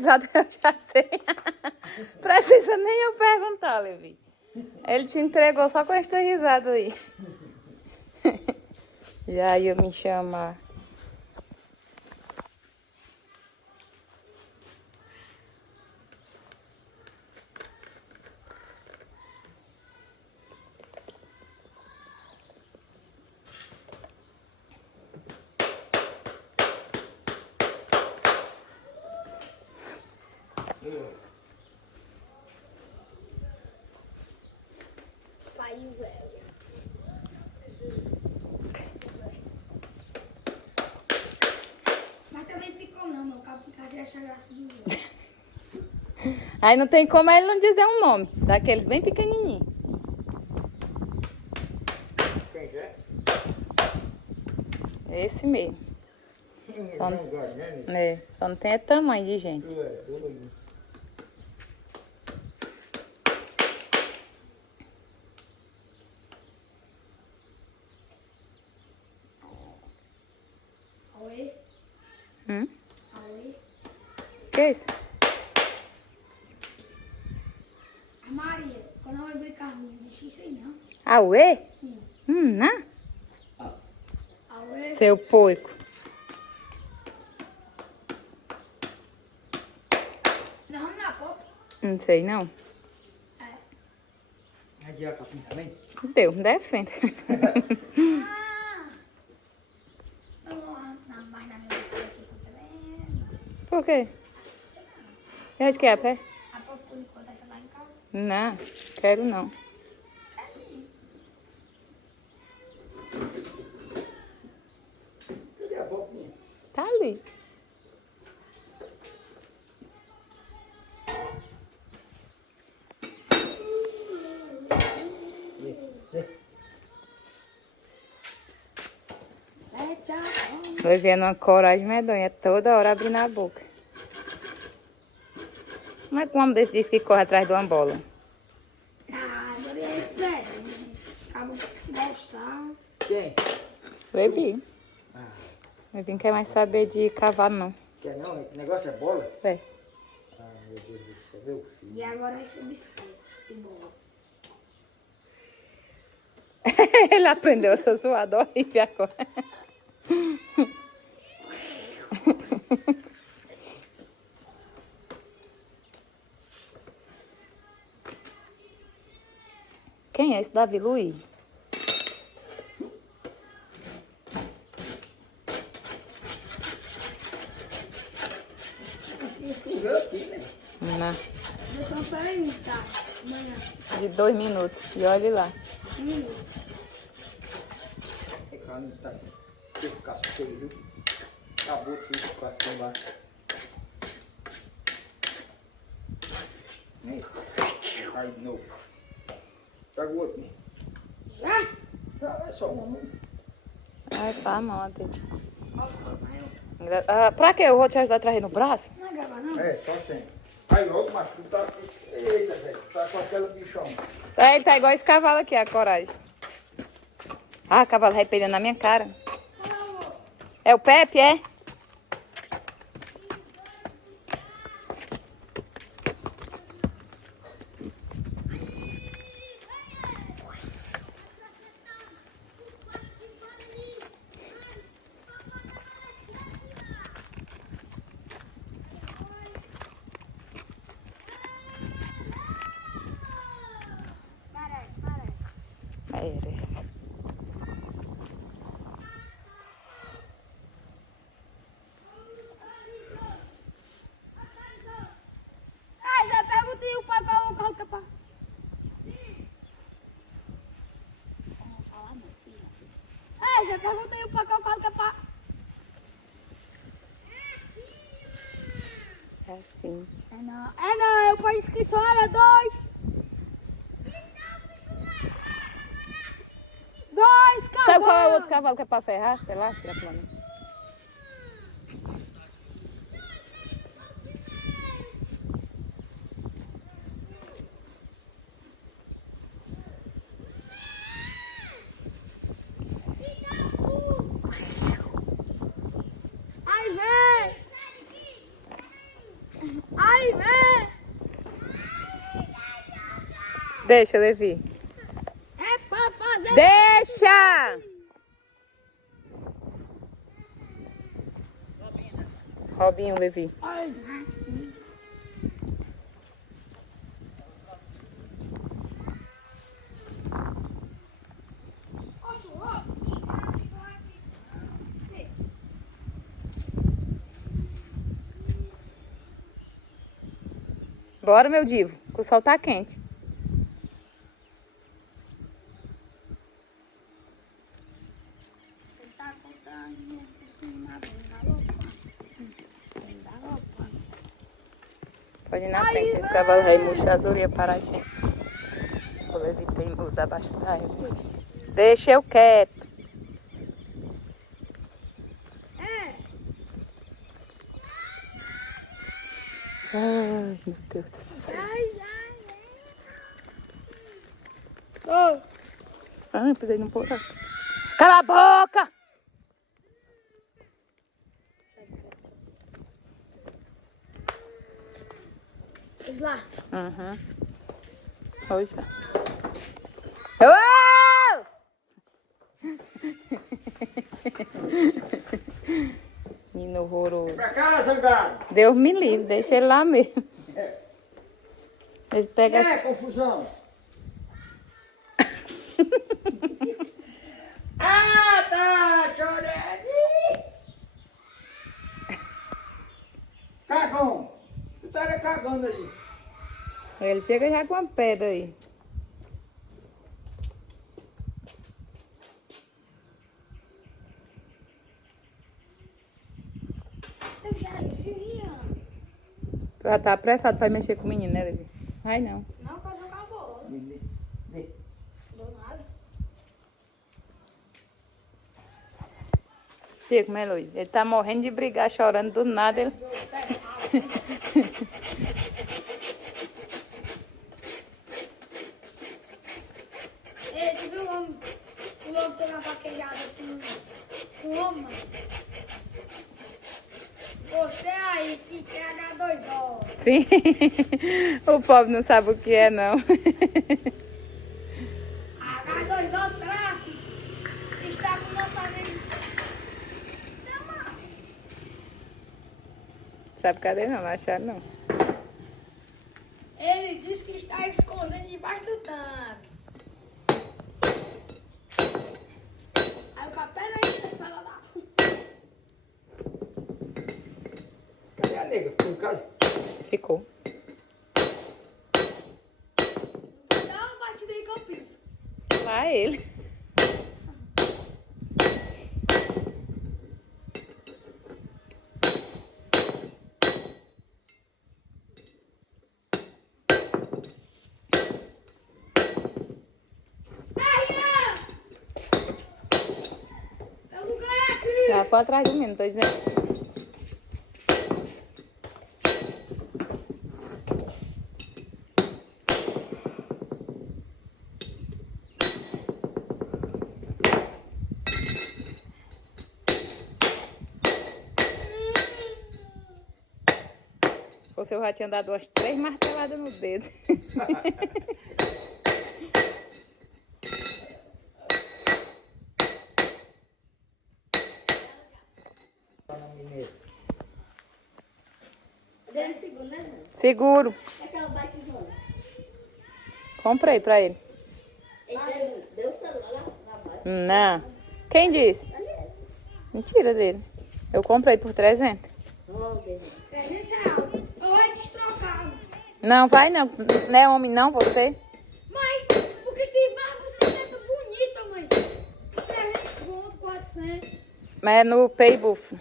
risada, eu já sei. Precisa nem eu perguntar, Levi. Ele te entregou só com esta risada aí. Já ia me chamar. Pai e o Zé. Mas também tem como não, meu cabo ficar sem achar graça do Zé. Aí não tem como ele não dizer um nome, daqueles bem pequenininhos. Quem é? Esse mesmo. Só não tem tamanho de gente. Aue, aue. Que é isso? A Maria, quando eu ia brincar, não existe isso aí não. Auê? Sim. Né? Aue. Seu porco. Não, não, pô. Não sei não. É. Vai tirar capim também? Deus me defenda. Mas na minha bicicleta aqui também. Por quê? E onde que é a pé? A pouco por enquanto ela tá lá em casa. Não, quero não. É sim. Cadê a boquinha? Tá ali. É, tchau. Levando uma coragem medonha, toda hora abrindo a boca. Como é que um homem desse diz que corre atrás de uma bola? Ah, agora é sério. Acabo de gostar. Quem? Levi. Ah, Levi não quer mais saber de cavalo, não. quer não? O negócio é bola? É. Ah, meu Deus do céu, meu filho. E agora vai ser bicicleta. Que boa. Ele aprendeu essa zoada horrível agora. Quem é esse Davi Luiz? Escorreu aqui, né? Não, Eu só espero aí, tá? Amanhã. de 2 minutos. E olhe lá. 1 minuto. É que ela não tá. Tem que ficar feio, viu? Acabou tudo com a situação lá. Aí de novo. Pega o outro, né? Já? Ah, é só um. Ai, só a mão dele. Nossa, mas eu Pra quê? Eu vou te ajudar a trazer no braço? não é gravar, não? É, só assim. Aí logo, mas tu tá. Eita, velho. Tá com aquela bichão. Ele tá igual esse cavalo aqui, a coragem. Ah, cavalo arrependendo na minha cara. É o Pepe, é? Merece. Ai, já perguntei o pai qual o carro que é pra... Vamos falar, meu filho. Ai, já perguntei o pai qual o carro que é pra... É assim. É não, eu conheço que só era 2. 2 cavalos. Sabe qual é o outro cavalo que é pra ferrar? Sei lá, será que não? Ai, vem. Ai, vem. Deixa, Levi. É pra fazer. Deixa! Robinho, Levi. Ai, assim. Bora, meu divo, que o sol tá quente. Você tá contando por cima, bem galopando. Bem galopando. Pode ir na frente, esse cavalo rei murcha azul ia parar a gente. O Levi tem luz abaixo da árvore. Deixa eu quieto. É. Ai, meu Deus do céu. Ai, ai. Ô. Ai, pisei no buraco. Cala a boca! Vamos lá. Uhum. Hoje. Uou! Menino horroroso. Pra cá, zangado. Deus me livre, deixa ele lá mesmo. Ele pega. É, confusão. Ah, tá chorando. Cagão. Tu tá cagando aí. Ele chega já com uma pedra aí. Eu já ia. Já tá apressado pra mexer com o menino, né, Levi? Vai não. Não, pra jogar bola. Do nada. Fica como é, Luiz? Ele tá morrendo de brigar, chorando do nada. Ele... Ei, tu viu o homem teve uma vaquejada com o homem? Você aí que quer H2O. Sim, o pobre não sabe o que é, não. H2O tráfico está com nosso amigo. Sabe cadê não? Não acharam não. Ele disse que está escondendo debaixo do tanque. Aí o capé aí, você fala lá. Cadê a nega? Ficou em casa? Ficou. Dá uma batida aí que eu piso. Lá ele. Meu lugar é aqui. Já foi atrás do menino, tô dizendo. Você já tinha dado umas 3 marteladas no dedo. Dando segundo, né, Zé? Seguro. É aquela bike zona. Comprei pra ele. Ele deu o celular lá na bike. Não. Quem disse? Aliás. Mentira dele. Eu comprei por 300. 300 reais. Eu vou destrocar. Não, vai não. Não é homem não, você? Mãe, porque tem mais bicicleta bonita, mãe. 300 conto, 400. Mas é no Paybuff.